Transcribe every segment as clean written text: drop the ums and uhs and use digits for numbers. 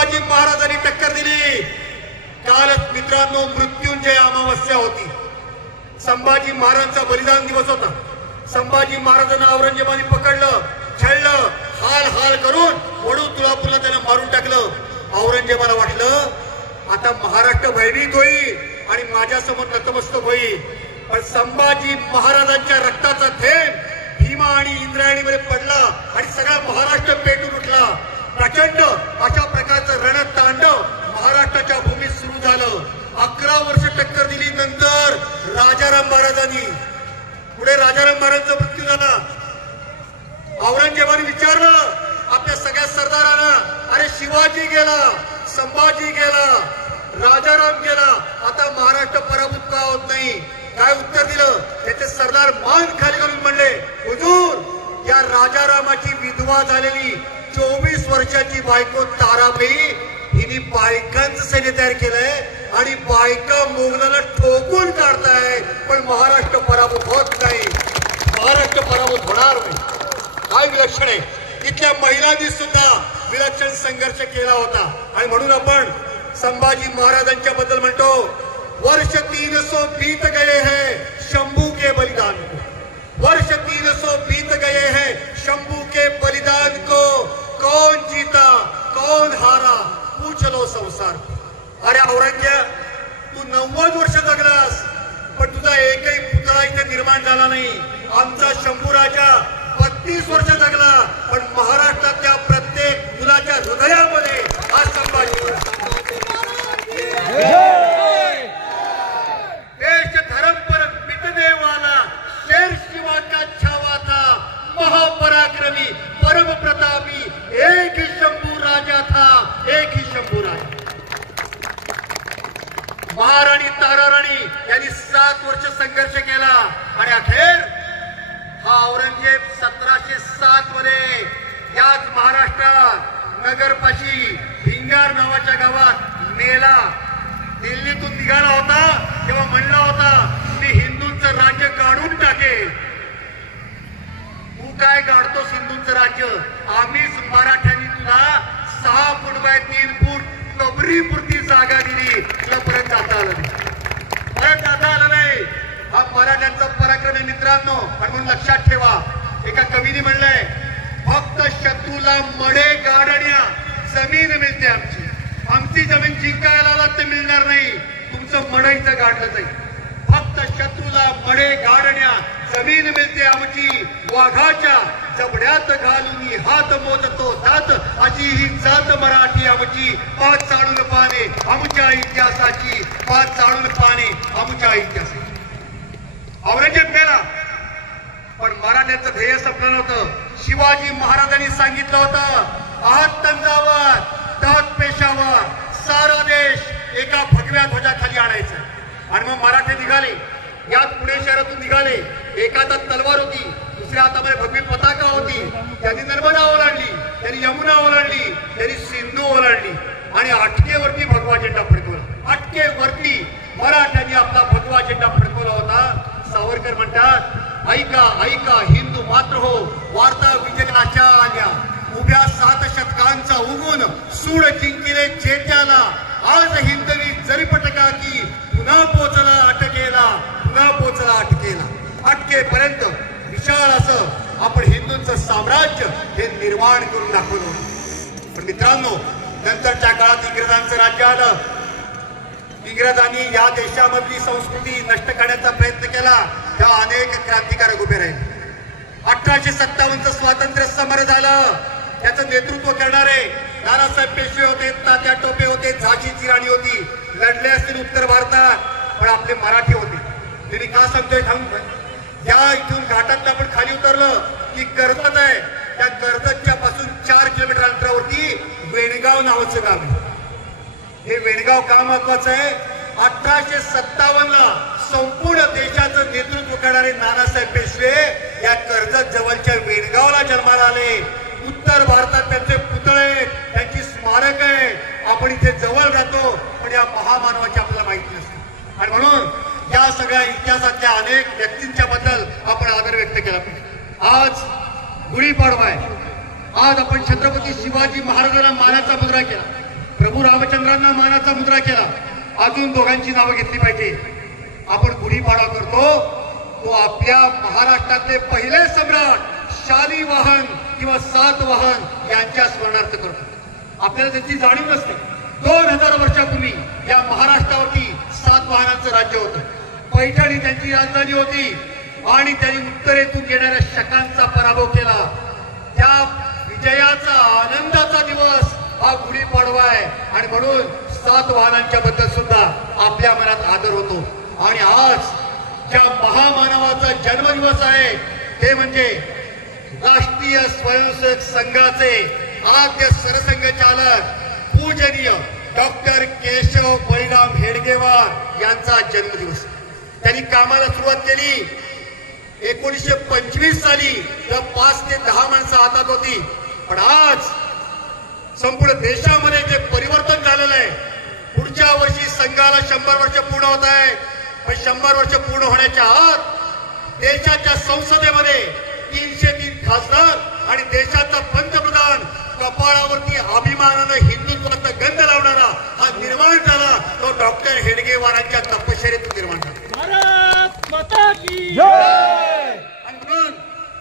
संभाजी महाराजांनी टक्कर दिली। कालच मित्रांनो मृत्युंजय अमावस्या होती। संभाजी महाराजांचा बलिदान दिवस होता। संभाजी महाराजांना औरंगजेबाने पकडलं, छळलं, हाल हाल करून वडू तुळापूरला त्यानं मारून टाकलं। औरंगजेबाला वाटलं आता महाराष्ट्र भयभीत होईल आणि माझ्या समोर नतमस्तक होईल, पण संभाजी महाराजांच्या रक्ताचा थेंब भीमा आणि इंद्रायणीमध्ये पडला आणि सगळा महाराष्ट्र पेटून उठला। प्रचंड अशा प्रकारचं रणतांडव महाराष्ट्राच्या भूमीत सुरू झालं। 11 वर्ष टक्कर दिली नंतर राजाराम महाराजांनी, पुढे राजाराम महाराजांचा मृत्यू झाला। औरंगजेबाने विचारलं आपल्या सगळ्या सरदारांना, अरे शिवाजी गेला, संभाजी गेला, राजाराम गेला, आता महाराष्ट्र पराभूत का होत नाही? काय उत्तर दिलं? त्याचे सरदार मान खाली घालून म्हणले, हुजूर या राजारामाची विधवा झालेली 24 वर्षाची बायको ताराबाई हिने बायकांचं सैन्य तयार केलंय आणि बायका मोगलाला ठोकून काढताय, पण महाराष्ट्र पराभूत होत नाही, महाराष्ट्र पराभूत होणार नाही। काय विलक्षण आहे! इथल्या महिलांनी सुद्धा विलक्षण संघर्ष केला होता आणि म्हणून आपण संभाजी महाराजांच्या बद्दल म्हणतो, वर्ष 300 बीत गए हैं शंभू के बलिदान को, वर्ष 300 बीत गए हैं शंभू के बलिदान को, कौन जीता कौन हारा पूछ लो संसार। अरे औरंगजेब, तू 90 वर्ष जगलास, पण तुझा एकही पुतळा इथे निर्माण झाला नाही। आमचा शंभू राजा 32 वर्ष जगला, पण महाराष्ट्रातल्या प्रत्येक मुलाच्या हृदयामध्ये आज संभाजी देश धर्म पर मिटने वाला शेर शिवा का छावा था, महापराक्रमी परम प्रतापी एक ही शंभू राजा था, एक ही शंभू राजा। महाराणी ताराराणी यांनी 7 वर्ष संघर्ष केला आणि अखेर हा औरंगजेब 1707 मध्ये याच महाराष्ट्रात नगरपाशी भिंगार नावाच्या गावात मेला। दिल्लीतून निघाला होता तेव्हा म्हणला होता, मी हिंदूंचं राज्य काढून टाकेल। तू काय काढतोस हिंदूंचं राज्य? आम्हीच मराठ्यांनी तुला 6 फूट बाय 3 फूट कबरीपुरती जागा दिली, तुला परत जाता आलं नाही, परत जाता आलं नाही। हा मराठ्यांचा पराक्रम आहे मित्रांनो। आणि म्हणून लक्षात ठेवा, एका कवीने म्हणलंय, फक्त शत्रूला मडे गाडण्या जमीन मिळते आमची, आमची जमीन जिंकायला आलात ते मिळणार नाही, तुमचं मड इथं गाडलं जाईल। फक्त शत्रूला मडे गाडण्या जमीन मिळते आमची, वाघाच्या जबड्यात घालून हात मोजतो जात, अशी ही जात मराठी आमची, पाच चाळून पाने आमच्या इतिहासाची, पाच चाळून पाने आमच्या इतिहासाची। औरंगजेब गेला, पण मराठ्यांचं ध्येय संपलं नव्हतं। शिवाजी महाराजांनी सांगितलं होतं, आहात तंजावर, तहत पेशावर, सारा देश एका भगव्या ध्वजाखाली आणायचं। आणि मग मराठे निघाले, यात पुणे शहरातून निघाले। एका हातात तलवार होती, दुसऱ्या हातामध्ये भगवी पताका होती। त्यांनी नर्मदा ओलांडली, त्यांनी यमुना ओलांडली, त्यांनी सिंधू ओलांडली आणि अटकेवरती भगवा झेंडा फडकवला। अटकेवरती मराठ्यांनी आपला भगवा झेंडा फडकवला होता। सावरकर म्हणतात, ऐका ऐका हिंदू मात्र हो, वार्ता विजयाच्या आल्या, उभ्या 7 शतकांचा उगून सूड जिंकिले चेत्याला, आज हिंदवी जरीपटका की पुन्हा पोचला अटकेला, पुन्हा पोचला अटकेला। अटकेपर्यंत विशाल असं आपण हिंदूंचं साम्राज्य हे निर्माण करून दाखवलं। पण मित्रांनो, नंतरच्या काळात इंग्रजांचं राज्य आलं। इंग्रजांनी या देशामधली संस्कृती नष्ट करण्याचा प्रयत्न केला, तेव्हा अनेक क्रांतिकारक उभे राहिले। 1857चं स्वातंत्र्य समर झालं, त्याचं नेतृत्व करणारे नानासाहेब पेशवे होते, तात्या टोपे होते, झाशीची राणी होती। लढले असतील उत्तर भारतात, पण आपले मराठी होते। त्यांनी का सांगतोय थांब, या इथून घाटात आपण खाली उतरलं की कर्जत आहे, त्या कर्जतच्या पासून 4 किलोमीटर अंतरावरती वेणगाव नावाचं गाव आहे। हे वेणगाव का महत्वाचं आहे? 1857ला संपूर्ण देशाचं नेतृत्व करणारे नानासाहेब पेशवे या कर्जत जवळच्या वेणगावला जन्माला आले। उत्तर भारतात त्यांचे पुतळे, त्यांची स्मारक आहे। आपण इथे जवळ राहतो, पण या महामानवाची आपल्याला माहिती नसते। आणि म्हणून या सगळ्या इतिहासातल्या अनेक व्यक्तींच्या बद्दल आपण आदर व्यक्त केला पाहिजे। आज गुढीपाडवा आहे, आज आपण छत्रपती शिवाजी महाराजांना मानाचा मुजरा केला। प्रभू रामचंद्रांना मानाचा मुद्रा केला. अजून दोघांची नावं घेतली पाहिजे. आपण गुढीपाडवा करतो तो आपल्या महाराष्ट्रातले पहिले सम्राट शालिवाहन किंवा सातवाहन यांच्या स्मरणार्थ करतो. आपल्याला त्याची जाणीव नसते. 2000 वर्षापूर्वी या महाराष्ट्रावरती सातवाहनांचं राज्य होतं. पैठण ही त्यांची राजधानी होती आणि त्यांनी उत्तरेतून येणाऱ्या शकांचा पराभव केला. त्या विजयाचा आनंदाचा दिवस हा गुढीपाडवा आहे आणि म्हणून सातवाहनांच्या बद्दल सुद्धा आपल्या मनात आदर होतो. आणि आज ज्या महामानवाचा जन्मदिवस आहे ते म्हणजे राष्ट्रीय स्वयंसेवक संघाचे आद्य सरसंघचालक पूजनीय डॉक्टर केशव बळीराम हेडगेवार यांचा जन्मदिवस. त्यांनी कामाला सुरुवात केली 1925 साली. तर 5 ते 10 माणसं हातात होती. पण आज संपूर्ण देशामध्ये जे परिवर्तन झालेलं आहे. पुढच्या वर्षी संघाला 100 वर्ष पूर्ण होत आहे. पण 100 वर्ष पूर्ण होण्याच्या आत देशाच्या संसदेमध्ये 303 खासदार आणि देशाचा पंतप्रधान कपाळावरती अभिमानानं हिंदुत्वाचा गंध लावणारा हा निर्माण झाला. तो डॉक्टर हेडगेवारांच्या तपश्चर्येतून निर्माण झाला. आणि म्हणून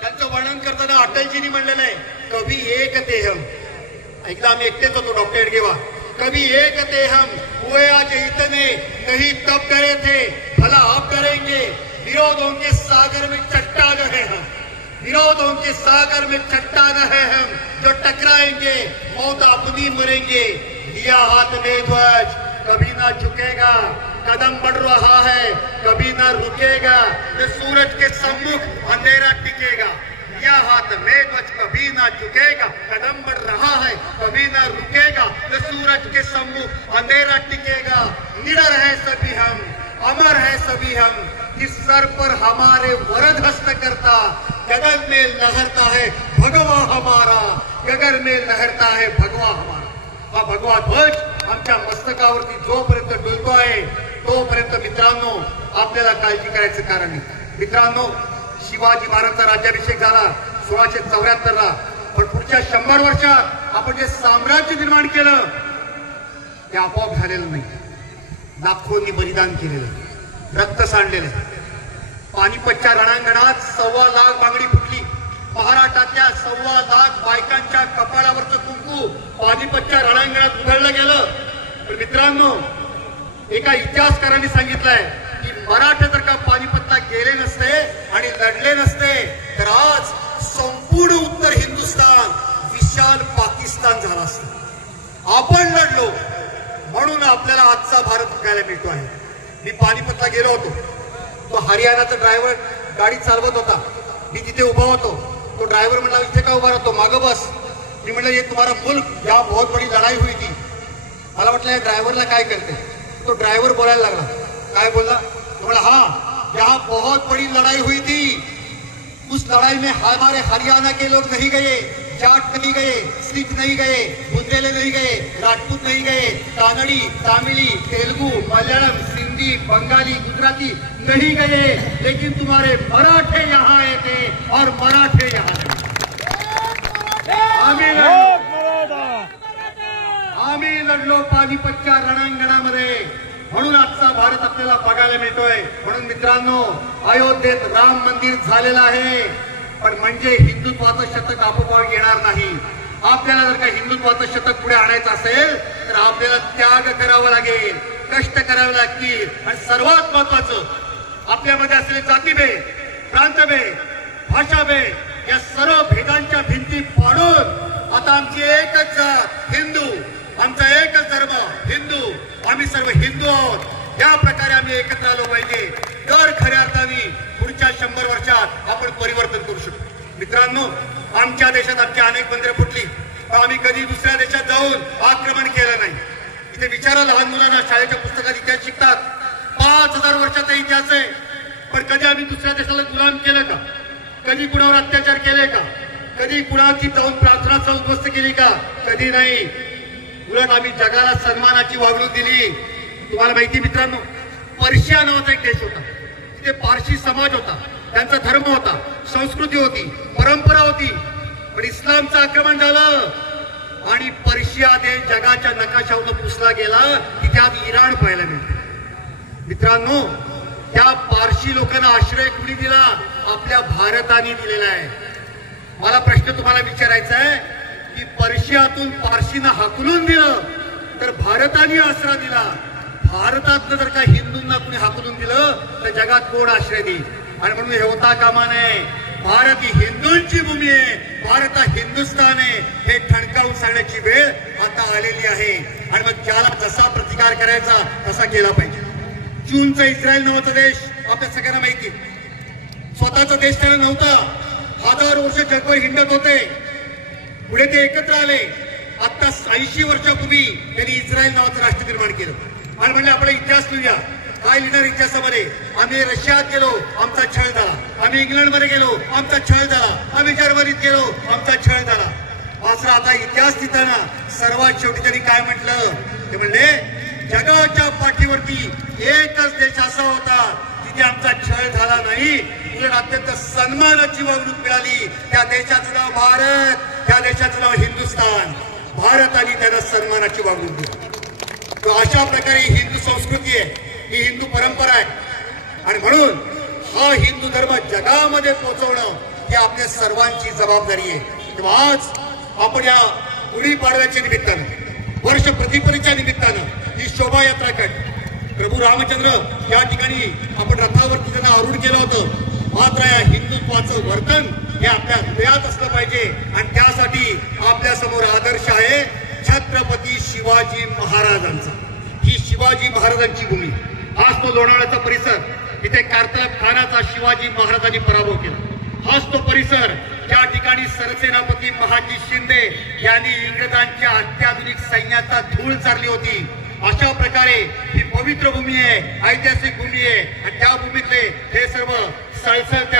त्यांचं वर्णन करताना अटलजींनी म्हणलेलं आहे कभी एक ते हम. ऐकलं आम्ही एकटेच होतो डॉक्टर हेडगेवार. कभी एक थे हम हुए आज इतने नहीं तब डरे थे भला आप डरेंगे. विरोधों के सागर में चट्टान है हम. विरोधों के सागर में चट्टान है हम जो टकराएंगे मौत अपनी मरेंगे. लिया हाथ में ध्वज कभी ना झुकेगा. कदम बढ़ रहा है कभी ना रुकेगा. जो सूरज के सम्मुख अंधेरा टिकेगा. लिया हाथ में ध्वज कभी ना झुकेगा. कदम बढ़ रहा है कभी ना रुकेगा. जो सूरज के सम्मुख अंधेरा टिकेगा. निडर है सभी हम अमर है सभी हम. जिस सर पर हमारे वरद हस्त करता गगन में लहरता है भगवा हमारा. गगन में लहरता है भगवा हमारा. हा भगवा ध्वज आमच्या मस्तकावरती जोपर्यंत डोलतो आहे तोपर्यंत मित्रांनो आपल्याला काळजी करायचं कारण नाही. मित्रांनो शिवाजी महाराजांचा राज्याभिषेक झाला 1674 ला. पण पुढच्या 100 वर्षात आपण जे साम्राज्य निर्माण केलं ते आपोआप झालेलं नाही. लाखोंनी बलिदान केलेलं, रक्त सांडलेलं. पानिपतच्या रणांगणात 1.25 लाख बांगडी फुटली. महाराष्ट्रातल्या 1.25 लाख बायकांच्या कपाळावरचं कुंकू पानिपतच्या रणांगणात उधळलं गेलं. पण मित्रांनो एका इतिहासकारांनी सांगितलंय की मराठे जर का पानिपतला गेले नसते आणि लढले नसते तर आज संपूर्ण उत्तर हिंदुस्थान विशाल पाकिस्तान झाला असतं. आपण लढलो म्हणून आपल्याला आजचा भारत बघायला मिळतो आहे. मी पानिपतला गेलो होतो. तो हरियाणाचा ड्रायव्हर गाडी चालवत होता. मी तिथे उभा होतो. तो ड्रायव्हर म्हणला इथे का उभा राहतो मागं बस. मी म्हणलं ये तुम्हारा मुल्क या बहुत बड़ी लड़ाई हुई थी. मला म्हटलं या ड्रायव्हरला काय करते. तो ड्रायव्हर बोलायला लागला. काय बोलला तो म्हणला हाँ यहाँ बहुत बड़ी लड़ाई हुई थी. उस लड़ाई में हमारे हरियाणा के लोग नहीं गए. जाट नहीं गए, सिख नहीं गए, बुंदेले नहीं गए, राजपूत नहीं गए, कानड़ी, तमिली, तेलुगु, मलयालम, सिंधी, बंगाली, गुजराती नहीं गए. लेकिन तुम्हारे मराठे यहाँ आए थे और मराठे यहाँ नहीं. आम्ही लढलो पानिपतच्या रणांगणामध्ये. म्हणून आजचा भारत आपल्याला बघायला मिळतोय. म्हणून मित्रांनो अयोध्येत राम मंदिर झालेलं आहे. पण म्हणजे हिंदुत्वाचं शतक आपोआप येणार नाही. आपल्याला जर का हिंदुत्वाचं शतक पुढे आणायचं असेल तर आपल्याला त्याग करावा लागेल, कष्ट करावे लागतील. आणि सर्वात महत्वाचं आपल्यामध्ये असलेले जातीभेद, प्रांतभेद, भाषाभेद या सर्व भेदांच्या भिंती पाडून आता आमची एकच जात हिंदू, आमचा एकच धर्म हिंदू, आम्ही सर्व हिंदू आहोत. या प्रकारे आम्ही एकत्र आलो पाहिजे. तर खऱ्या अर्थाने पुढच्या 100 वर्षात आपण परिवर्तन करू शकतो. मित्रांनो आमच्या देशात आमची अनेक मंदिरं फुटली पण आम्ही कधी दुसऱ्या देशात जाऊन आक्रमण केलं नाही. इथे विचारा लहान मुलांना शाळेच्या पुस्तकात इतिहास शिकतात. 5000 वर्षाचा इतिहास आहे. पण कधी आम्ही दुसऱ्या देशाला गुलाम केलं का? कधी कुणावर अत्याचार केले का? कधी कुणाची जाऊन प्रार्थना उद्ध्वस्त केली का? कधी नाही. उलट आम्ही जगाला सन्मानाची वागणूक दिली. तुम्हाला माहिती मित्रांनो पर्शिया नावाचा एक देश होता. तिथे पारशी समाज होता, त्यांचा धर्म होता, संस्कृती होती, परंपरा होती. पण इस्लामचं आक्रमण झालं आणि पर्शिया देश जगाच्या नकाशावर पुसला गेला की त्यात इराण पाहायला मिळते. मित्रांनो, त्या पारशी लोकांना आश्रय कुणी दिला? आपल्या भारताने दिलेला आहे. मला प्रश्न तुम्हाला विचारायचा आहे की पर्शियातून पारशींना हाकलून दिलं तर भारताने आसरा दिला. भारतातनं जर का हिंदूंना कुणी हाकलून दिलं तर जगात कोण आश्रय देईल? आणि म्हणून हे होता कामा नये. भारत ही हिंदूंची भूमी आहे, भारत हा हिंदुस्थान आहे, हे ठणकावून सांगण्याची वेळ आता आलेली आहे. आणि मग ज्याला जसा प्रतिकार करायचा तसा केला पाहिजे. जूनचा इस्रायल नावाचा देश आपल्या सगळ्यांना माहिती, स्वतःचा देश त्याला नव्हता. 1000 वर्ष जगभर हिंडत होते. पुढे ते एकत्र आले. आता 80 वर्षापूर्वी त्यांनी इस्रायल नावाचं राष्ट्र निर्माण केलं आणि म्हणले आपला इतिहास लिहूया. काय लिहिणार इतिहासामध्ये? आम्ही रशियात गेलो, आमचा छळ झाला. आम्ही इंग्लंडमध्ये गेलो, आमचा छळ झाला. आम्ही जर्मनीत गेलो, आमचा छळ झाला. मात्र आता इतिहास लिहिताना सर्वात शेवटी त्यांनी काय म्हटलं? ते म्हणले जगाच्या पाठीवरती एकच देश असा होता जिथे आमचा छळ झाला नाही, उलट अत्यंत सन्मानाची वागणूक मिळाली. त्या देशाचं नाव भारत, त्या देशाचं नाव हिंदुस्थान. भारताने त्यांना सन्मानाची वागणूक दिली. अशा प्रकारे हिंदू संस्कृती आहे, ही हिंदू परंपरा आहे. आणि म्हणून हा हिंदू धर्म जगामध्ये पोहोचवणं ही आपल्या सर्वांची जबाबदारी आहे. तेव्हा आज आपण या गुढीपाडव्याच्या निमित्तानं, वर्ष प्रतिपदेच्या निमित्तानं ही शोभायात्रा काढली. प्रभू रामचंद्र या ठिकाणी आपण रथावरती त्यांना आरूढ केलं होतं. मात्र या हिंदुत्वाचं वर्तन हे आपल्या हृदयात असलं पाहिजे आणि त्यासाठी आपल्या समोर आदर्श आहे छत्रपती शिवाजी महाराजांचा. ही शिवाजी महाराजांची भूमी. हाच तो लोणावळ्याचा परिसर, इथे कारतलब खानाचा शिवाजी महाराजांनी पराभव केला. हाच तो परिसर ज्या ठिकाणी सरसेनापती महाजी शिंदे यांनी इंग्रजांच्या अत्याधुनिक सैन्याचा धूळ चारली होती. अशा प्रकारे ही पवित्र भूमी आहे, ऐतिहासिक भूमी आहे आणि त्या भूमीतले हे सर्व सळसळते